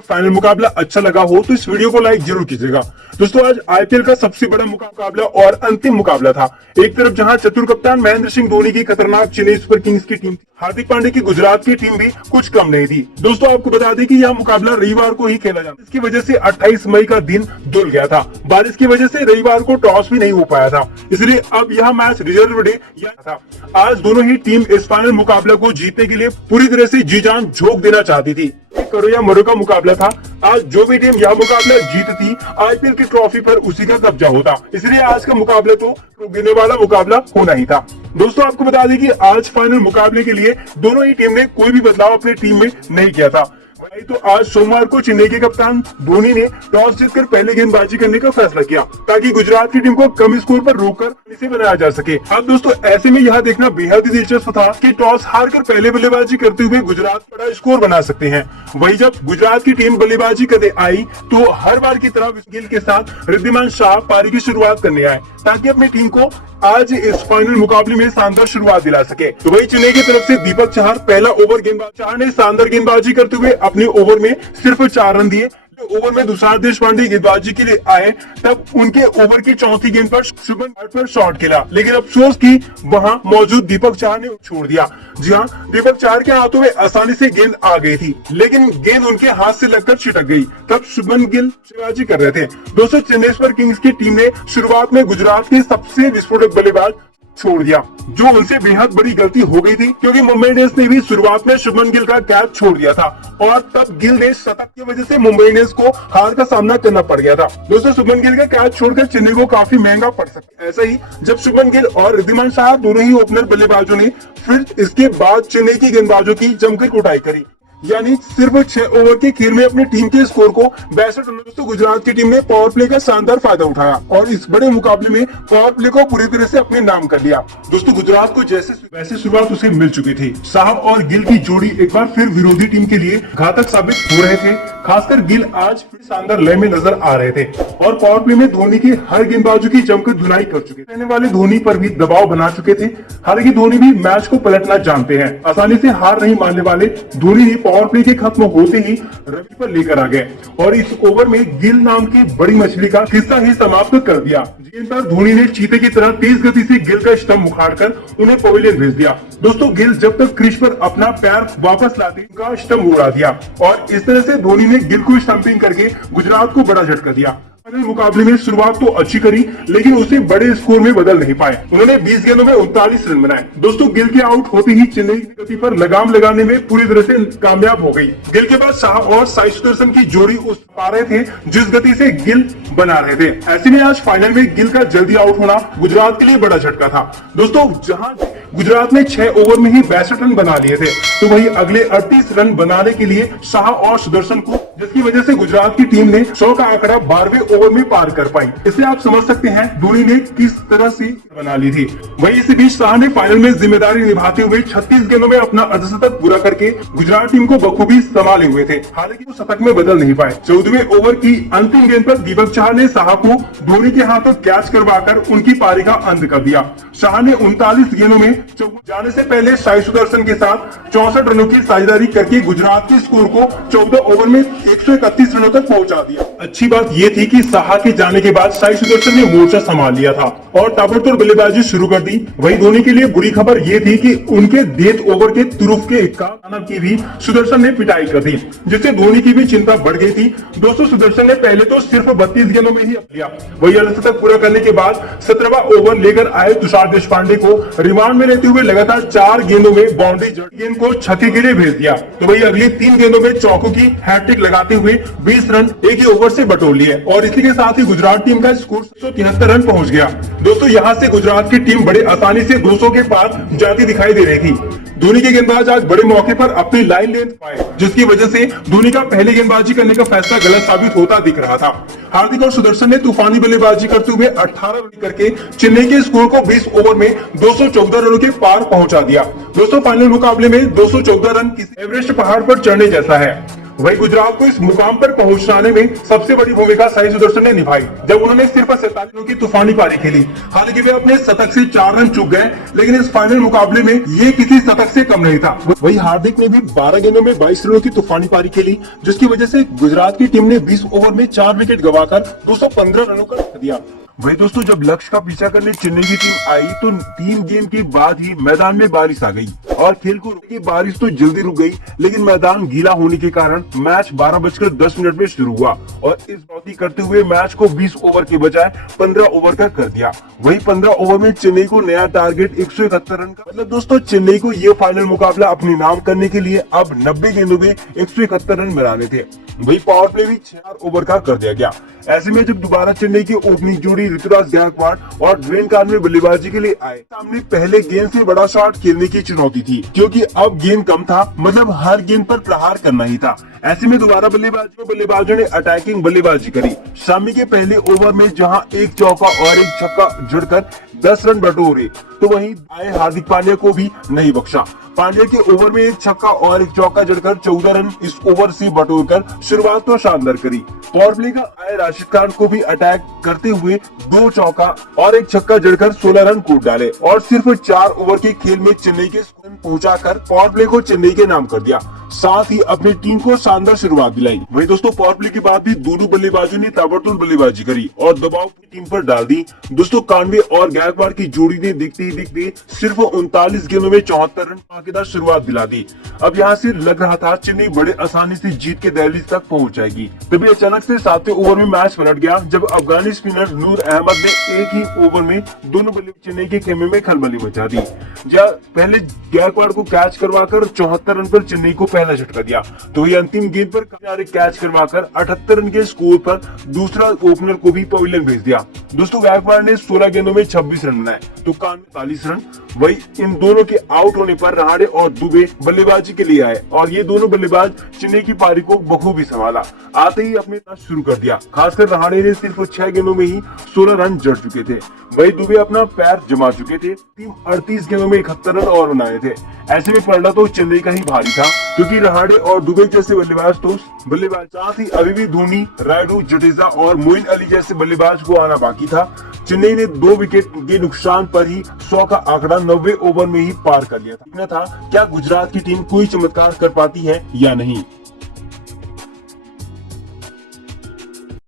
Final मुकाबला अच्छा लगा हो तो इस वीडियो को लाइक जरूर कीजिएगा। दोस्तों आज आईपीएल का सबसे बड़ा मुकाबला और अंतिम मुकाबला था। एक तरफ जहां चतुर कप्तान महेंद्र सिंह धोनी की खतरनाक चेन्नई सुपर किंग्स की टीम, हार्दिक पांड्या की गुजरात की टीम भी कुछ कम नहीं थी। दोस्तों आपको बता दें कि यह मुकाबला रविवार को ही खेला जाता, इसकी वजह से 28 मई का दिन धुल गया था। बारिश की वजह से रविवार को टॉस भी नहीं हो पाया था, इसलिए अब यह मैच रिजर्व डे था। आज दोनों ही टीम इस फाइनल मुकाबला को जीतने के लिए पूरी तरह से जी जान झोंक देना चाहती थी। करो या मरो का मुकाबला था। आज जो भी टीम यह मुकाबला जीतती आईपीएल की ट्रॉफी पर उसी का कब्जा होता, इसलिए आज का मुकाबला तो गिरने वाला मुकाबला होना ही था। दोस्तों आपको बता दें कि आज फाइनल मुकाबले के लिए दोनों ही टीम ने कोई भी बदलाव अपनी टीम में नहीं किया था। वही तो आज सोमवार को चेन्नई के कप्तान धोनी ने टॉस जीतकर पहले गेंदबाजी करने का फैसला किया ताकि गुजरात की टीम को कम स्कोर पर रोककर इसे बनाया जा सके। अब दोस्तों ऐसे में यह देखना बेहद ही दिलचस्प था कि टॉस हारकर पहले बल्लेबाजी करते हुए गुजरात बड़ा स्कोर बना सकते हैं। वही जब गुजरात की टीम बल्लेबाजी करने आई तो हर बार की तरह गिल के साथ रिद्धिमान शाह पारी की शुरुआत करने आए ताकि अपनी टीम को आज इस फाइनल मुकाबले में शानदार शुरुआत दिला सके। तो वही चेन्नई की तरफ से दीपक चहर पहला ओवर गेंदबाज, चहर ने शानदार गेंदबाजी करते हुए अपने ओवर में सिर्फ 4 रन दिए। ओवर में तुषार देशपांडे गेंदबाजी के लिए आए तब उनके ओवर की चौथी गेंद पर शुभमन गिल पर शॉट खेला, लेकिन अफसोस की वहां मौजूद दीपक चहर ने छोड़ दिया। जी हाँ, दीपक चहर के हाथों में आसानी से गेंद आ गई थी, लेकिन गेंद उनके हाथ से लगकर छिटक गई। तब शुभमन गिल गेंदबाजी कर रहे थे। दोस्तों चेन्नई सुपर किंग्स की टीम ने शुरुआत में गुजरात के सबसे विस्फोटक बल्लेबाज छोड़ दिया, जो उनसे बेहद बड़ी गलती हो गई थी क्योंकि मुंबई इंडियंस ने भी शुरुआत में शुभमन गिल का कैच छोड़ दिया था और तब गिल ने शतक की वजह से मुंबई इंडियंस को हार का सामना करना पड़ गया था। दोस्तों शुभमन गिल का कैच छोड़कर चेन्नई को काफी महंगा पड़ सकता है। ऐसा ही जब शुभमन गिल और रिद्धिमान शाह दोनों ही ओपनर बल्लेबाजों ने फिर इसके बाद चेन्नई की गेंदबाजों की जमकर कुटाई करी, यानी सिर्फ 6 ओवर के खेल में अपनी टीम के स्कोर को 62 रन। दोस्तों गुजरात की टीम ने पावर प्ले का शानदार फायदा उठाया और इस बड़े मुकाबले में पावर प्ले को पूरी तरह से अपने नाम कर लिया। दोस्तों गुजरात को जैसे वैसे शुरुआत उसे मिल चुकी थी। शाह और गिल की जोड़ी एक बार फिर विरोधी टीम के लिए घातक साबित हो रहे थे। खासकर गिल आज फिर शानदार लय में नजर आ रहे थे और पावर प्ले में धोनी के हर गेंदबाजों की जमकर धुनाई कर चुके रहने वाले धोनी पर भी दबाव बना चुके थे। हालांकि धोनी भी मैच को पलटना जानते हैं। आसानी से हार नहीं मानने वाले धोनी ने पावर प्ले के खत्म होते ही रवि पर लेकर आ गए और इस ओवर में गिल नाम की बड़ी मछली का किस्सा ही समाप्त कर दिया। गेंद पर धोनी ने चीते की तरह तेज गति से गिल का स्टंप उखाड़कर उन्हें पवेलियन भेज दिया। दोस्तों गिल जब तक क्रीज पर अपना पैर वापस लाते उनका स्टंप उड़ा दिया और इस तरह से धोनी ने गिल को स्टंपिंग करके गुजरात को बड़ा झटका दिया। मुकाबले में शुरुआत तो अच्छी करी लेकिन उसे बड़े स्कोर में बदल नहीं पाए। उन्होंने 20 गेंदों में 39 रन बनाए। दोस्तों गिल के आउट होते ही चेन्नई की गति पर लगाम लगाने में पूरी तरह से कामयाब हो गई। गिल के बाद शाह और साई सुदर्शन की जोड़ी उस पा रहे थे जिस गति से गिल बना रहे थे। ऐसे में आज फाइनल में गिल का जल्दी आउट होना गुजरात के लिए बड़ा झटका था। दोस्तों जहां गुजरात ने 6 ओवर में ही 62 रन बना लिए थे तो वही अगले 38 रन बनाने के लिए शाह और सुदर्शन को, जिसकी वजह से गुजरात की टीम ने 100 का आंकड़ा 12वें ओवर में पार कर पाई। इससे आप समझ सकते हैं धोनी ने किस तरह से बना ली थी। वहीं इसी बीच शाह ने फाइनल में जिम्मेदारी निभाते हुए 36 गेंदों में अपना अर्धशतक पूरा करके गुजरात टीम को बखूबी संभाले हुए थे। हालांकि वो शतक में बदल नहीं पाए। 14वें ओवर की अंतिम गेंद पर दीपक चहर ने शाह को धोनी के हाथों कैच करवाकर उनकी पारी का अंत कर दिया। शाह ने 39 गेंदों में जाने से पहले साई सुदर्शन के साथ 64 रनों की साझेदारी करके गुजरात के स्कोर को 14 ओवर में 131 रनों तक पहुंचा दिया। अच्छी बात यह थी कि शाह के जाने के बाद साई सुदर्शन ने मोर्चा संभाल लिया था और ताबड़तोड़ बल्लेबाजी शुरू कर दी। वही धोनी के लिए बुरी खबर यह थी कि उनके डेथ ओवर के तुरुफ के 51 की भी सुदर्शन ने पिटाई कर दी, जिससे धोनी की भी चिंता बढ़ गई थी। दोस्तों सुदर्शन ने पहले तो सिर्फ 32 गेंदों में ही लिया। वही अर्धशतक पूरा करने के बाद 17वां ओवर लेकर आए तुषार देशपांडे को रिमांड में लेते हुए लगातार 4 गेंदों में बाउंड्री गेंद को छक्के के लिए भेज दिया। तो वही अगली 3 गेंदों में चौकों की हैट्रिक लगाते हुए 20 रन एक ही ओवर से बटोर लिए और इसी के साथ ही गुजरात टीम का स्कोर 173 रन पहुंच गया। दोस्तों यहां से गुजरात की टीम बड़े आसानी से 200 के पार जाती दिखाई दे रही थी। धोनी के गेंदबाज आज बड़े मौके पर अपनी लाइन लेंथ पाए, जिसकी वजह से धोनी का पहले गेंदबाजी करने का फैसला गलत साबित होता दिख रहा था। हार्दिक और सुदर्शन ने तूफानी बल्लेबाजी करते हुए 18 रन करके चेन्नई के स्कोर को 20 ओवर में 214 रनों के पार पहुंचा दिया। दोस्तों फाइनल मुकाबले में 214 रन किसी एवरेस्ट पहाड़ पर चढ़ने जैसा है। वही गुजरात को इस मुकाम पर पहुंचाने में सबसे बड़ी भूमिका साई सुदर्शन ने निभाई, जब उन्होंने सिर्फ 47 रनों की तूफानी पारी खेली। हालांकि वे अपने शतक से 4 रन चूक गए, लेकिन इस फाइनल मुकाबले में ये किसी शतक से कम नहीं था। वही हार्दिक ने भी 12 गेंदों में 22 रनों की तूफानी पारी खेली, जिसकी वजह से गुजरात की टीम ने 20 ओवर में 4 विकेट गंवाकर 215 रनों का लक्ष्य दिया। वही दोस्तों, जब लक्ष्य का पीछा करने चेन्नई की टीम आई तो 3 गेंद के बाद ही मैदान में बारिश आ गई और खेल को रोकी। बारिश तो जल्दी रुक गई, लेकिन मैदान गीला होने के कारण मैच 12:10 में शुरू हुआ और इस बढ़ोतरी करते हुए मैच को 20 ओवर के बजाय 15 ओवर का कर दिया। वही 15 ओवर में चेन्नई को नया टारगेट 171 रन का, मतलब दोस्तों चेन्नई को ये फाइनल मुकाबला अपने नाम करने के लिए अब 90 गेंदों में 171 रन बनाने थे। वही पावर प्ले भी 4 ओवर का कर दिया गया। ऐसे में जब दोबारा चेन्नई की ओपनिंग जोड़ी ऋतुराज गायकवाड़ और ड्वेन कॉनवे बल्लेबाजी के लिए आए, सामने पहले गेंद से बड़ा शॉट खेलने की चुनौती थी, क्योंकि अब गेंद कम था, मतलब हर गेंद पर प्रहार करना ही था। ऐसे में दोबारा बल्लेबाजों ने अटैकिंग बल्लेबाजी करी। शामी के पहले ओवर में जहां एक चौका और एक छक्का जुड़कर 10 रन बटोरे, तो वहीं आए हार्दिक पांड्या को भी नहीं बख्शा। पांड्या के ओवर में एक छक्का और एक चौका जड़कर 14 रन इस ओवर से बटोरकर शुरुआत तो शानदार करी। पावर प्ले का आए राशिद खान को भी अटैक करते हुए 2 चौका और एक छक्का जड़कर 16 रन कूद डाले और सिर्फ 4 ओवर के खेल में चेन्नई के स्कोर पहुंचाकर पावर प्ले को चेन्नई के नाम कर दिया, साथ ही अपनी टीम को शानदार शुरुआत दिलाई। वही दोस्तों, पावर प्ले के बाद भी दोनों बल्लेबाजों ने ताबड़तोड़ बल्लेबाजी करी और दबाव की टीम पर डाल दी। दोस्तों, कानवे और गायकवाड़ की जोड़ी ने दिखते ही दिखते सिर्फ 39 गेंदों में 74 रन धमाकेदार शुरुआत दिला दी। अब यहाँ से लग रहा था चेन्नई बड़े आसानी से जीत के दहलीज तक पहुंच जाएगी, तभी अचानक से 7वें ओवर में मैच पलट गया, जब अफगानी स्पिनर नूर अहमद ने एक ही ओवर में दोनों बल्लेबाज चेन्नई के खेमे में खलबली मचा दी। पहले गायकवाड़ को कैच करवाकर 74 रन पर चेन्नई को पहला झटका दिया, तो ये अंतिम गेंद पर कैच करवाकर 78 रन के स्कोर पर दूसरा ओपनर को भी पवेलियन भेज दिया। दोस्तों, गायकवाड़ ने 16 गेंदों में 26 रन बनाए तो कान 40 रन। वही इन दोनों के आउट होने पर रहाड़े और दुबे बल्लेबाजी के लिए आए और ये दोनों बल्लेबाज चेन्नई की पारी को बखूबी संभाला, आते ही अपने मैच शुरू कर दिया। खासकर रहाड़े ने सिर्फ 6 गेंदों में ही 16 रन जड़ चुके थे। वही दुबे अपना पैर जमा चुके थे, टीम 38 गेंदों में 71 रन और बनाए थे। ऐसे में पलटा तो चेन्नई का ही भारी था, क्योंकि रहाड़े और दुबे जैसे बल्लेबाज साथ ही अभी भी धोनी, रायडू, जडेजा और मोइन अली जैसे बल्लेबाज को आना बाकी था। चेन्नई ने 2 विकेट के नुकसान पर ही 100 का आंकड़ा 90 ओवर में ही पार कर लिया था। क्या गुजरात की टीम कोई चमत्कार कर पाती है या नहीं?